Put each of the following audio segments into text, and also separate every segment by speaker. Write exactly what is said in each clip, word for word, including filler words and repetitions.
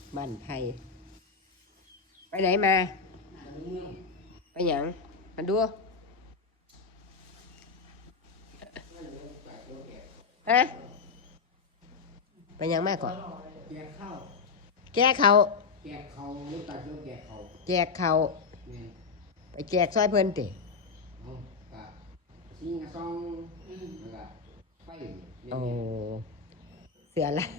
Speaker 1: บ้านไผ่ไปไหนมาไปหยังมาดูฮะไปหยังมากก่อน
Speaker 2: แจกข้าว
Speaker 1: แก้เขา
Speaker 2: แจกเขาหรือตัดเชือกแจกเขา
Speaker 1: แจกเขา
Speaker 2: แม่น
Speaker 1: ไปแจกซอยเพิ่นติ
Speaker 2: เอากะซิงกะซองแล้วก็ไฟ
Speaker 1: โอ้เสือละ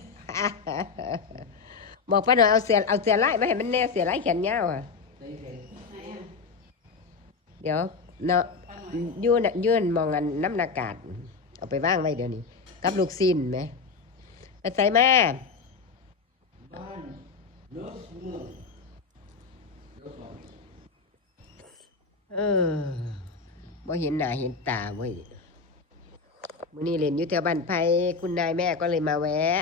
Speaker 1: บอกป้าหน่อยเอาเสือเอาเสือไล่มาให้มันแน่เสือไล่แขนยาวอ่ะ
Speaker 2: ได้เลย
Speaker 1: เดี๋ยวเนาะยื่นยื่นมองกันน้ำหนากาศเอาไปว่างไว้เดี๋ยวนี้กับลูกซินไหมไปใส่แม่
Speaker 2: บ้านเลิศเมืองเลิศสอง
Speaker 1: เออบ่เห็นหน้าเห็นตาเว้ยมื้อนี้เล่นอยู่แถวบ้านไผคุณนายแม่ก็เลยมาแวะ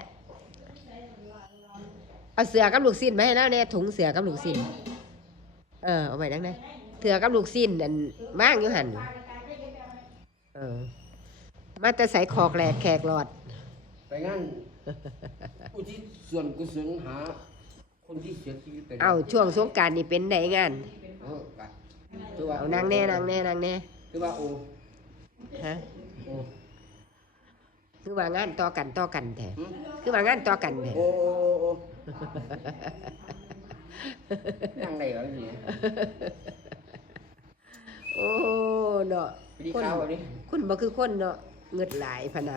Speaker 1: เอาเสือกับลูกซินมาให้แล้วเนี่ยถุงเสือกับลูกซินเออเอาไว้ดังนั้นเสือกับลูกซินนั่นว่างอยู่หั่นเออมาแต่ใส่คอกแหลกแขกหลอด
Speaker 2: ไปงานอุทิศส่วนกุศลหาคนที่เสียชีวิตไป
Speaker 1: เอาช่วงสงกรานต์นี่เป็นไหนงาน
Speaker 2: เออกะคือว่า
Speaker 1: เอานางแน่นางแน่นางแน่
Speaker 2: คือว่าโอ
Speaker 1: ฮะ
Speaker 2: โอ
Speaker 1: คือว่างานต่อกันต่อกันแท้
Speaker 2: หึ
Speaker 1: คือว่างานต่อกันแท้
Speaker 2: โอโอโอโอนั่งได้เหรอนี่
Speaker 1: โอ้เนาะ
Speaker 2: ไปดี
Speaker 1: คน
Speaker 2: ข้าวอันนี้
Speaker 1: คุณบ่คือคนเนาะเงิดหลายพะนะ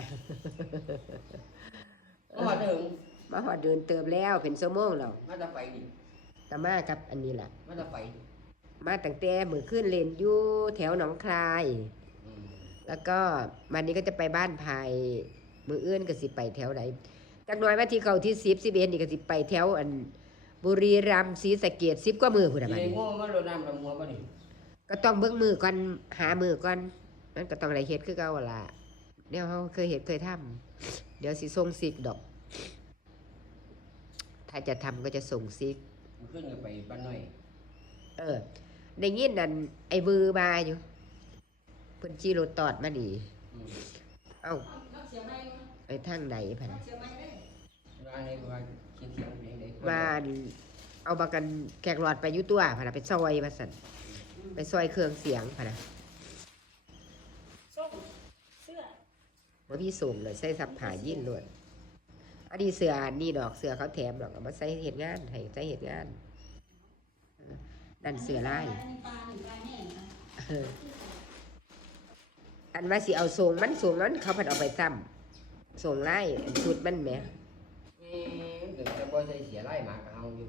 Speaker 2: ก็มาถึง
Speaker 1: มาหอดเดินเติมแล้วเป็นชั่วโมงแล้ว
Speaker 2: มาจะไปดิ
Speaker 1: แต่มากับอันนี้ล่ะ
Speaker 2: มาจะไป
Speaker 1: มาตั้งแต่มื้อคืนเล่นอยู่แถวหนองคาย
Speaker 2: อืม
Speaker 1: แล้วก็วันนี้ก็จะไปบ้านภายมื้ออื่นก็สิไปแถวไหนจักหน่อยวันที่เก้าที่สิบ สิบเอ็ดนี่ก็สิไปแถวอันบุรีรัมย์ศรีสะเกษสิบกว่ามื้อพุ่นน่ะบัด
Speaker 2: เลี้ยง
Speaker 1: นี้
Speaker 2: งูมาโดนน้ำดำหัวป่ะนี่
Speaker 1: ก็ต้องเบิ่งมือก่อนหามือก่อนมันก็ต้องได้เฮ็ดคือเก่าหั่นล่ะแนวเฮาเคยเฮ็ดเคยทำเดี๋ยวสิส่งซิกดอก ถ้าจะทำก็จะส่งซิก
Speaker 2: มันขึ้นกันไปบ้านน้อย
Speaker 1: เออได้ยินนั่นไอ้บือมาอยู่เพิ่นขี่รถตอดมานี่
Speaker 2: อืม
Speaker 1: เอ้าไปทางไหนพะนะ
Speaker 2: ร้านนี้ว่าเขียนเขียนเพลงไหน
Speaker 1: ว่าเอาบากันแขกหลอดไปอยู่ตัวพะนะไปซอยมาสั่นไปซอยเครื่องเสียงพะนะ
Speaker 3: ส้มเสื้อ
Speaker 1: ว่าพี่ส่งเลยใส่ซับผายินล้วนอันนี้เสือนี่ดอกเสือเขาแถมดอกเอามาใส่เหตุงานให้ใส่เหตุงานเออนั่นเสือลายเอออันว่าสิเอาส่งมันส่งนั้นเขาผัดเอาไปซ้ำส่งไล่ชุดมันแหม
Speaker 2: เอ๊ะเดี๋ยวจะบ่ใส่เสียไล่หมากกับเฮาอยู่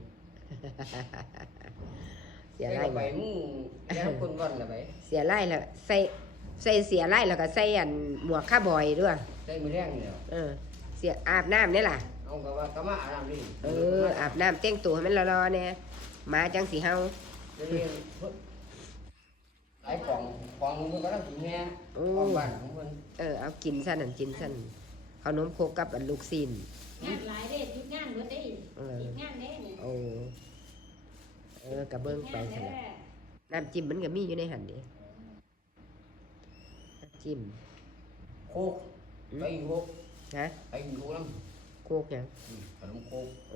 Speaker 1: เสีย
Speaker 2: ไป
Speaker 1: ไล่
Speaker 2: ไปมึงแล้วคนก่อนละไป
Speaker 1: เสียไล่แล้วใส่ใส่เสียไล่แล้วก็ใส่อันหมวกข้าบอยด้วย
Speaker 2: ใส่มือแรงเดียว
Speaker 1: เออ เสียอาบน้ำเนี่ยล่ะ
Speaker 2: เอาก็ว่าก็มาอาบน้ำดิ
Speaker 1: เอออาบน้ำเต้งตัวให้มันรอๆเนี่ยมาจังสีเฮา
Speaker 2: เดี๋ยวนี้ไอ้ของของมึงก็ต้องกินแง่
Speaker 1: โอ้
Speaker 2: ของบ้านของคน
Speaker 1: เออเอากินสั้นอันกินสั้นเอานมโคกกับอันลูกซีน
Speaker 3: งานหลายเด้ยุดงานเบิดได้
Speaker 1: เออ
Speaker 3: อีกงานเด้นี่
Speaker 1: โอ้เออกระเบื้องไป
Speaker 3: งาน
Speaker 1: ขนาด
Speaker 3: แท้
Speaker 1: น้ำจิ้มมันก็มีอยู่ในหันเดีน้ำจิ้ม
Speaker 2: โคกไปโคก
Speaker 1: ฮะ
Speaker 2: ไปโคกน้
Speaker 1: โคกยัง
Speaker 2: ำอืมขนมโคก
Speaker 1: โอ้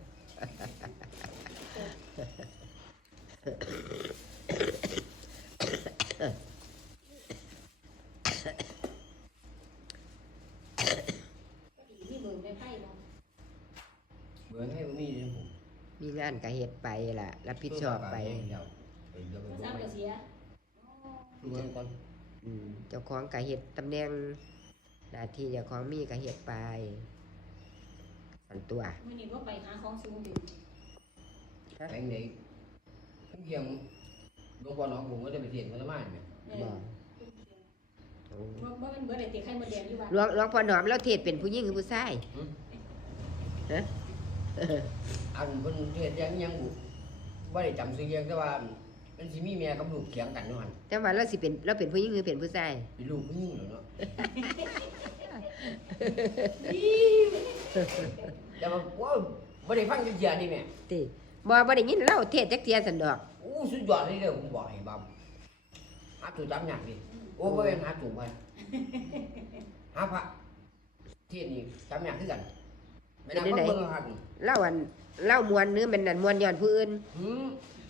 Speaker 3: ก็ดีที่เบิ่งไปไพ่บ่
Speaker 2: เบื่อให้บ่มีเลยผม
Speaker 1: มีงานก็เฮ็ดไปล่ะรับผิดชอบไป
Speaker 2: เดี๋ยวไปเดี๋ยวไป
Speaker 3: บ่
Speaker 2: ดู
Speaker 3: ทราบ
Speaker 2: ไป
Speaker 3: ก็เสีย
Speaker 2: ดูเงินก่อน
Speaker 1: อืมเจ้าของก็เฮ็ดตำแหน่งหน้าที่เจ้าของมีก็เฮ็ดไปสันตัว
Speaker 3: มื้อนี้บ่ไปหาของสูงอยู่
Speaker 2: แบงค์ไหนเพิ่งเพียงหลวงพ่อน้องผมก็จะไปเทียนพระม่านเนี่ย
Speaker 3: เอ
Speaker 1: บ่
Speaker 3: อ
Speaker 1: โอ้
Speaker 3: บ่บ่แม่นเบิดได้ติไข่มดแดงอยู่บ้าน
Speaker 1: หลวงหลวงพ่อหนอมแล้วเทศเป็นผู้หญิงหรือผู้ชาย
Speaker 2: หืม
Speaker 1: ฮะ
Speaker 2: อันเพิ่นเทศยังยังบุบ่ได้จำซื้อยังแต่ว่ามันสิมีแม่กับลูกเถียงกันอยู่หั่น
Speaker 1: แต่ว่าเราสิเป็นเราเป็นผู้หญิงหรือเป็นผู้ชาย
Speaker 2: เป็นลูกผู้หญิงเหรอเนาะแต่ว่าว้าวบ่ได้ฟังจักเที่ยนี่แม่
Speaker 1: ติบ่บ่ได้ยินเราเทศจักเที่ยสันดอก
Speaker 2: อู้สุดยอดเลยเด้อผมบอกให้บัมหาตัวจำยากดิโอ้บ่แม่นหาตัวไปหาพระเทศนี่จำยากคือกันแม่นางฟังเบิ่งหัน
Speaker 1: เล่าอันเล่ามวนเนื้อมันนั่นมวนย้อนผู้อื่น
Speaker 2: หืม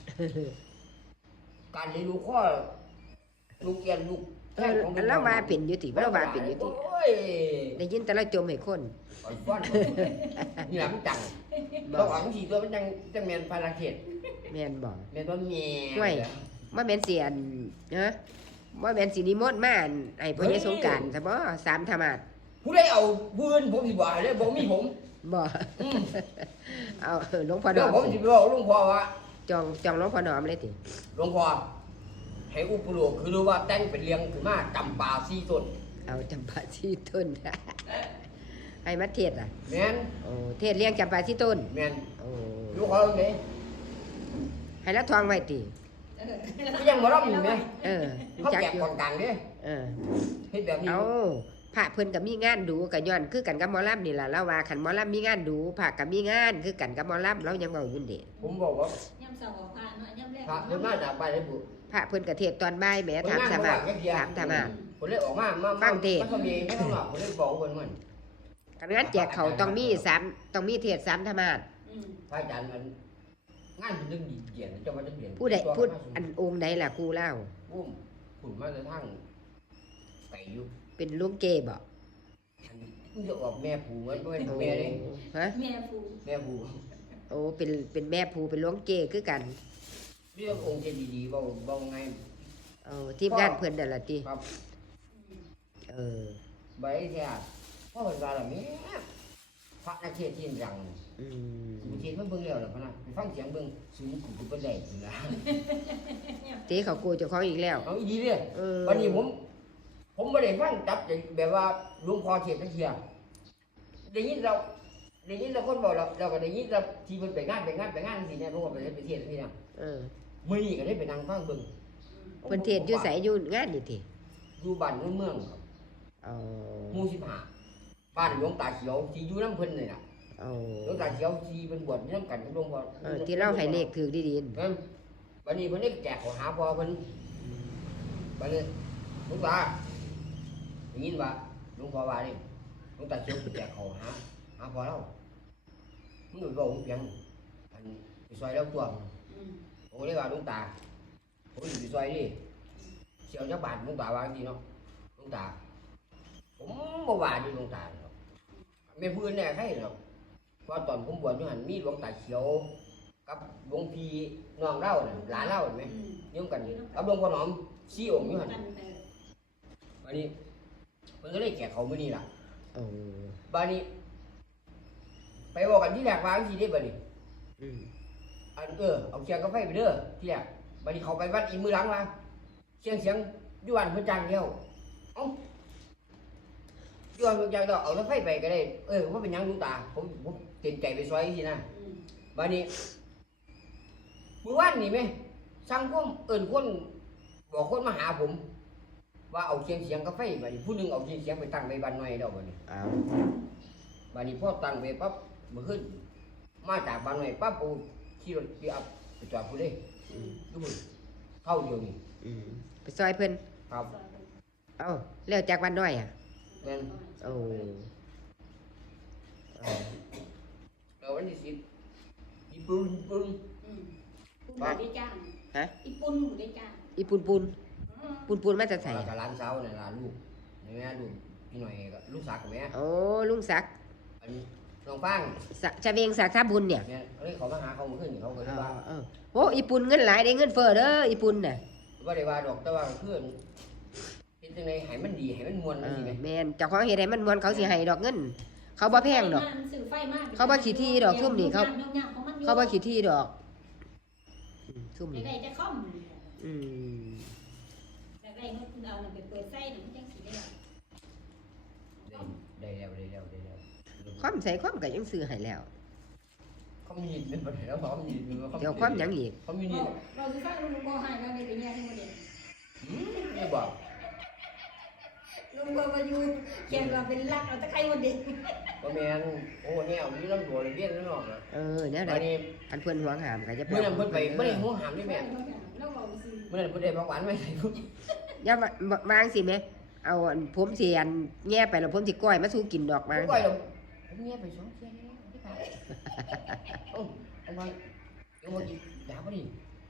Speaker 2: การเรียนรู้ข้อลูกเกียนลูก
Speaker 1: เออเล่ามาเป็นอยู่ติเล่ามาเป็นอยู่ติ
Speaker 2: โอ้ย
Speaker 1: ได้ยินแต่ละจมให้คน
Speaker 2: อ่อนฟ้อนนี่ล่ะมันจังต้องอ่อนสีตัวมันจังจังแม่นพาราเขต
Speaker 1: แม่นบ่
Speaker 2: แม่นบ่แม่
Speaker 1: ห่วย ว่าแม่นสิอันฮะว่าแม่นสินิมนต์มาอันให้พ่อใหญ่สงกรานต์ซะบ่สามธรรมาส
Speaker 2: ผู้ใดเอาผู้อื่นผมสิบ่เลยบ่มีผม
Speaker 1: บ่
Speaker 2: อืม
Speaker 1: เอาเออหลวงพ่อหน
Speaker 2: เดี๋ย
Speaker 1: อ
Speaker 2: ว
Speaker 1: ม
Speaker 2: ผมสิไปบอกหลวงพ่อว่า
Speaker 1: จองจองหลวงพ่อหนอมเลยติ
Speaker 2: หลวงพ่อให้อุปโลกคือรู้ว่าแต่งเป็นเลี้ยงขึ้นมาจำปาสี่ต้น
Speaker 1: เอาจำปาที่ต้น ให้มาเทศอ่ะ
Speaker 2: แม่น
Speaker 1: โอ้เทศเลี้ยงจำปาที่ต้น
Speaker 2: แม่น
Speaker 1: โอ้
Speaker 2: ลูกขอลงนี้
Speaker 1: ให้ละทองไว้ติ
Speaker 3: เออ
Speaker 2: ก็ยังบ่รับอยู่แม่
Speaker 1: เออรู้
Speaker 2: เขา
Speaker 1: จัก
Speaker 2: แจก
Speaker 1: อยู่
Speaker 2: กองกลางเด้
Speaker 1: เออ
Speaker 2: เฮ็ดแบบนี้
Speaker 1: เอาพระเพิ่นก็มีงานดูก็ย้อนคือกันกับหมอลำนี่ล่ะแล้วว่าคันหมอลำมีงานดูพระก็มีงานคือกันกับหมอลำเรายังเว้าอยู่นี่
Speaker 2: ผมบอกว่า
Speaker 3: ย่ำเสาออกผ้าเนาะย่ำแรก
Speaker 2: พระเดินมาจากบ้านเลยบุ
Speaker 1: พระเพิ่นก็เทศตอนบ่ายแหมถามสมาธิถามธรรมะ
Speaker 2: ผมเลยออกมามา
Speaker 1: ฟังเทศ
Speaker 2: มันก็มีไม่ต้องหรอกผมเลยบอกคนมัน
Speaker 1: การงานแจกเขาวต้องมีสามต้องมีเทศสามธรรมาส
Speaker 3: อืม
Speaker 2: พระอาจารย์มันงานเป็นเรื่องดีเดียนเจ้าว่าจะเปลี่ยน
Speaker 1: ผู้ใดพูดอันองค์ใดล่ะครูเล่า
Speaker 2: อุ้มขุนมาจะทั้งไก่อยู่
Speaker 1: เป็นลุงเกบ่
Speaker 2: มันจะออกแม่ผูไว้ด้วย
Speaker 1: โอ้
Speaker 2: แม่เลย
Speaker 1: ฮะ
Speaker 3: แม่ปู
Speaker 2: แม่ผู
Speaker 1: โอ้เป็นเป็นแม่ภูเป็นลุงเกคือกัน
Speaker 2: เรื่ององค์เจดีย์เบาเบาไง
Speaker 1: เออทีมงานเพิ่นนั่นล่ะติ
Speaker 2: ครับ
Speaker 1: เออ
Speaker 2: ใบแท้พ่อเป็นว่าละแม่พระนักเทศน์ที่ดัง
Speaker 1: อืม
Speaker 2: กูเทศน์มันเบิ่งแล้วล่ะพะนะไปฟังเสียงเบิ่งสูงกูกูบ่ได้พุ่นล่ะ
Speaker 1: เตะเขากูเจ้าของอีกแล้ว
Speaker 2: เอาอีดีเด้อ
Speaker 1: เออ
Speaker 2: วันนี้ผม ผมไม่ได้ฟังจับแบบว่าหลวงพ่อเทียนตะเคียนได้ยินเราได้ยินเราคนบอกเราเราก็ได้ยินเราที่มันไปงานไปงานไปงานสิเนี่ยเพราะว่าไปไปเทศน์ที่นั่น
Speaker 1: เออ
Speaker 2: มื้อนี้ก็ได้ไปนั่งฟังเบิ่ง
Speaker 1: เพิ่นเทศอยู่ไสอยู่งานนี่ติ
Speaker 2: อยู่บ้านเมืองครับ
Speaker 1: เอา
Speaker 2: หมู่สิบห้าบ้านหลวงตาเขียวที่อยู่น้ำเพิ่นนี่น่ะ
Speaker 1: เอา
Speaker 2: หลวงตาเขียวที่เป็นบวชอยู่น้ำกันกับหลวงพ่อ
Speaker 1: เออที่เราให้เลขถือดีๆ
Speaker 2: งั้นวันนี้เพิ่นได้แจกของหาพ่อเพิ่นบัดนี้หลวงตาได้ยินว่าหลวงพ่อว่านี่หลวงตาเขียวแจกของหาหาพ่อเรามึงอยู่บ่เพียงอันไปซอยแล้วตัว
Speaker 3: อืม
Speaker 2: ผมก็เลยว่าหลวงตาผมอยู่ไปซอยนี่เชียวจักบาทหลวงตาว่าจริงเนาะหลวงตาผมบ่ว่าดิหลวงตาหรอกแม่นผู้อื่นแน่ใครหรอกเพราะตอนผมบวชอยู่หั่นมีหลวงตาเขียว กับหลวงพี่น้องเล่าน่ะหลานเล่าเห็นไหม
Speaker 3: อืม
Speaker 2: โยมกันกับหลวงพ่อหนอมสี่องค์อยู่หั่น
Speaker 3: กันเออ
Speaker 2: บัดนี้เพิ่นก็เลยแจกเขามื้อนี้ล่ะ
Speaker 1: โอ้
Speaker 2: บัดนี้ ไปบอกกันที่แรกว่าจังซี่เด้บัดนี้
Speaker 1: อืม
Speaker 2: อันเออเอาเชียงกาแฟไปเด้อที่แรกบัดนี้เขาไปวัดอีกมือหลังว่าเสียงเสียงอยู่วันเพิ่นจ้างเดียวเอ้าอยู่วันเพิ่นจ้างเดียวเอารถไฟไปก็ได้เออว่าเป็นหยังหลวงตาผมผมเต็มใจไปซอยจังซี่นะ
Speaker 3: อืม
Speaker 2: บัดนี้มื้อวานนี่แม่สั่งคนเอิ้นคนบอกคนมาหาผม ว่าเอาเสียงเสียงกาแฟบัดนี้ผู้หนึงเอาเสียงเสียงไปตั้งไว้บ้านน้อยแล้วบัดนี้
Speaker 1: เอา
Speaker 2: บัดนี้พอตั้งไว้ปั๊บมื้อขึ้นมาจากบ้านน้อยปั๊บกูขี่รถปิกอัพไปจอดผู้เลย
Speaker 1: อืม
Speaker 2: ดูมึงเข้าเดียวนี่
Speaker 1: อืมไปซอยเพิ่น
Speaker 2: ครับ
Speaker 1: เอาแล้วจากวันน้อยอ่ะ
Speaker 2: แม่น
Speaker 1: โอ้เอา
Speaker 2: แล้ววันที่สิบอีปึ้งปึ้ง
Speaker 3: อืมปุ้นบ่ได้จ้าง
Speaker 1: ฮะ
Speaker 3: อีปุ้นบ่ได้จ้าง
Speaker 1: อีปุนปุน
Speaker 3: อืม
Speaker 1: ปุนปุนมาจากไส
Speaker 2: แล้ว
Speaker 1: อะ
Speaker 2: ก็ร้านเช้านั่นล่ะลูกนี่แม่ลูกพี่หน่อยก็ลูกสาวกับแม่
Speaker 1: โอ้ลุงศักดิ์
Speaker 2: อันนี้น้องฟัง
Speaker 1: ศักดิ์ชะเวงศักดิ์ท่าบุญเนี่ย
Speaker 2: เนี่ยเอ้ยเขามาหาเขามาขึ้นเขาก็เลยว่า
Speaker 1: เออโอ้อีปุนเงินหลายได้เงินเฟ้อเด้ออีปุนน่ะ
Speaker 2: ว่าได้ว่าดอกแต่ว่าเพื่อนเฮ็ดจังไดให้มันดีให้มันม่วน
Speaker 1: เอ
Speaker 2: จัง
Speaker 1: อ
Speaker 2: ซี่แหม
Speaker 1: แม่นเจ้าของเฮ็ดให้มันม่วนเขาสิให้ดอกเงิน เขาบ่แพงดอก
Speaker 3: สื่อไฟมาก
Speaker 1: เขาบ่ขี้ที่ดอกซุ่มนี่เขา
Speaker 3: ยำๆของมันอยู่
Speaker 1: เขาบ่ขี้ที่ดอกอืมซุ่ม
Speaker 3: ได้
Speaker 1: นี่
Speaker 3: ได้จะค่อม
Speaker 1: อืม
Speaker 3: ได้ได้เงินเอานั่นไปเปิดไส้น่ะมันจังสิได้
Speaker 2: ได้แล้วได้แล้วได้แล้ว
Speaker 1: ความใส่ความก็ยังซื้อให้แล้ว
Speaker 2: เขามีนิดเป็นบ่ได้แล้วเขามีนิดเป็น
Speaker 1: เดี๋ยวความหยังอีก
Speaker 2: เขามีนิด
Speaker 3: เราสิฟังลุงบ่ให้เราได้ไปแย่ทั้งหมดเด้
Speaker 2: อืมไม่บอก
Speaker 3: ลุงบ่มาอยู่เขียนว่าเป็นรักเอาตะไคร้หมดเด้
Speaker 2: บ่แม่นโอ้แนวมีลำตัวเลยเวียนแล้วเนาะ
Speaker 1: เออแนวใด
Speaker 2: บัดนี้
Speaker 1: อันเพิ่นหวงหามก็จะ
Speaker 2: เมื่อนั้นเพิ่นไปบ่ได้หัวหามนี่แม่
Speaker 3: เราบอกสิ
Speaker 2: เมื่อนั้นเพิ่นได้ผักหวานไว้ให้ลูก
Speaker 1: อย่าว่าวางสิแม่เอาอันผมสิอันแง่ไปแล้วผมสิก้อยมาสู้กินดอก
Speaker 2: ผ
Speaker 1: วาง
Speaker 2: มก่อยแล้วผมเงียบไปสองเที่ยแล้ว
Speaker 3: ค่ะ
Speaker 2: เอ้าเอามาเอามากินยาปะดิ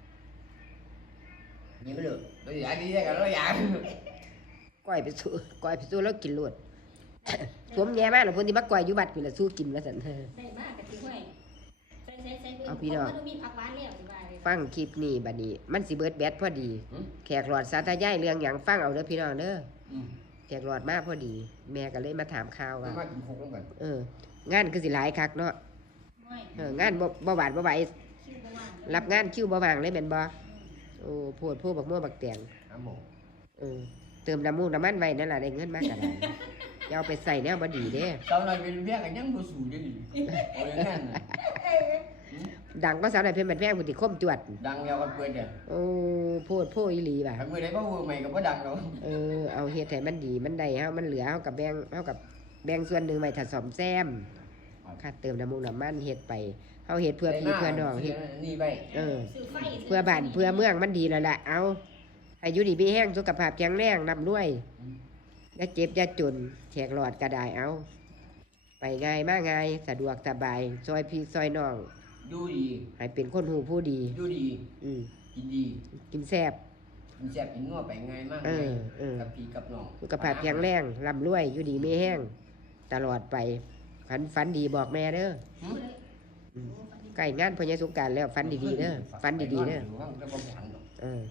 Speaker 2: ยิงไม่เลยเราอยากดีได้กันเราอยาก
Speaker 1: ก้อยไปสู้ก้อยไปสู้แล้วกินโลด สวมแย่มากหรอคนที่มักก้อยอยู่บัดพี่ละสู้กินว่าซั่น
Speaker 3: ได้มากกับที่ห้วยใส่ใส่ใส่เบิ่ง
Speaker 1: เอาพี่น้อง
Speaker 3: มันมีผักหวานแล้วสิว่าเลย
Speaker 1: ฟังคลิปนี้บัดนี้ มันสิเบิดแบตพอดี
Speaker 2: หืม
Speaker 1: แขกหลอดสาธยายเรื่องหยังฟังเอาเด้อพี่น้องเด้อ
Speaker 2: อืม
Speaker 1: แขกหลอดมาพอดี แม่ก็เลยมาถามข่าว
Speaker 2: มา
Speaker 1: ว่า
Speaker 2: มากินโคกกัน
Speaker 1: เอองานคือสิหลายคักเนาะ
Speaker 3: ห้วย
Speaker 1: เอองานบ่บ่หวาดบ่ไหว
Speaker 3: ชื่อบ่ว่าง
Speaker 1: รับงานคิวบ่ว่างเลยแม่นบ่โอ้โพดโพบักม่วงบักแตง
Speaker 2: น้ำหมู
Speaker 1: เออเติมน้ำมูกน้ำมันไว้นั่นล่ะได้เงินมากก็ได้อย่าเอาไปใส่แนวบ่ดีเด้
Speaker 2: ตอนนั้นเป็นเบี้ยกันยังบ่สูงจังนี่เอาอย่างนั้นน่ะ
Speaker 1: ดังก็สาวได้เพิ่นเป็นแพงพุ่นสิคมจวด
Speaker 2: ดังแล้วก็เปิดเด้อ
Speaker 1: โอ้โพดโพอีหลีว่ะ
Speaker 2: ถ้ามื้อใดบ่ฮู้ใหม่ก็บ่ดังแล้ว
Speaker 1: เออเอาเฮ็ดให้มันดีมันได้เฮามันเหลือเฮากับแบ่งเฮากับแบ่งส่วนหนึงไว้ถ้าซ่อมแซมค่าเติมน้ำมูกน้ำมันเฮ็ดไปเฮาเฮ็ดเพื่อพี่เพื่อน้องเฮ็ด
Speaker 2: นี่ไป
Speaker 1: เออ
Speaker 3: ซื้อไฟ
Speaker 1: เพื่อบ้านเพื่อเมืองมันดีแล้วล่ะเอาอายุดีมีแห้งสุขภาพแข็งแรงร่ำรวยอย่าเจ็บอย่าจนแขกหลอดก็ได้เอา ไปง่ายมาง่ายสะดวกสบายซอยพี่ซอยน้อง
Speaker 2: ดูดี
Speaker 1: ให้เป็นคนหูผู้ดี
Speaker 2: ดูดี
Speaker 1: อืม
Speaker 2: กินดี
Speaker 1: กินแซ่บ
Speaker 2: กินแซ่บกินนัวไปง่ายมาก
Speaker 1: เอ
Speaker 2: เล
Speaker 1: อย เออ
Speaker 2: กับพี่กับน้อง
Speaker 1: สุขภาพแข็งแรงร่ำรวยอยู่ดีไม่แห้งตลอดไปฝันฝันดีบอกแม่เด้อ
Speaker 2: หืม
Speaker 1: อืมใกล้งานพญาสงกรารแล้วฝันดีๆเด้อฝันดีๆเด้อ
Speaker 2: ฟังแต่บ่ฝันดอก
Speaker 1: เออน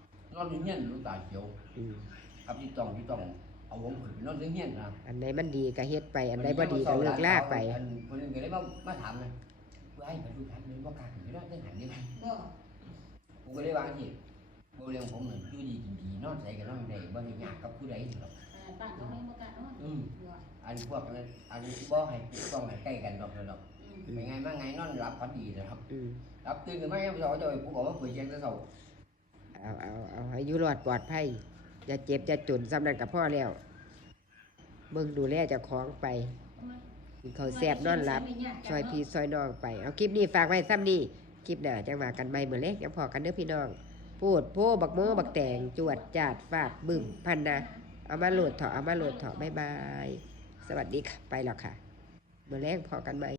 Speaker 2: อนอยู่เฮียนลูกตาเขียว
Speaker 1: อืม
Speaker 2: กับพี่ต้องพี่ต้องเอาผมขึ้นไปนอนอยู่เฮียนนะ
Speaker 1: อันไหนมันดีก็เฮ็ดไป อันไหนบ่ดีก็เลิกลาไป
Speaker 2: อันคนนึงก็เลยมามาถามนะว่าไอ้มาดูกันมันบ่กล้าขึ้นไปนอนได้หันยังไง
Speaker 3: บ่
Speaker 2: ผมก็เลยวางที่บ่เรื่องผมน่ะอยู่ดีกินดีนอนใส่กันนอนได้บ่ได้ยากกับผู้ใดหรอก
Speaker 3: เอ่อบ้านเขาไม่บ่กล้านอน
Speaker 2: อืม
Speaker 3: บ่
Speaker 2: อันพวกนั้นอันบ่ให้ต้องให้ใกล้กันดอกดอก
Speaker 3: อืม
Speaker 2: เป็นไงมาไงนอนหลับฝันดีนะครับ
Speaker 1: อืม
Speaker 2: รับตื่นขึ้นมายังสองจะผมบอกว่าเปิดเชียงจะเศร้า
Speaker 1: เอาเอาเอาให้อยู่รอดปลอดภัยอย่าเจ็บอย่าจนซ้ำนั้นกับพ่อแล้วเบิ่งดูแลเจ้าของไปกินข้าวแซ่บนอนหลับซอยพี่ซอยน้องไปเอาคลิปนี้ฝากไว้ซ้ำนี่คลิปหน้าจังว่ากันใหม่มื้อเล็กยังพอกันเด้อพี่น้องพูดโพบักโมบักแตงจวดจาดฟาดบึ้มพันนะเอามาโหลดเถาะเอามาโหลดเถาะบ๊ายบาย สวัสดีค่ะไปแล้วค่ะมื้อแรกพอกันใหม่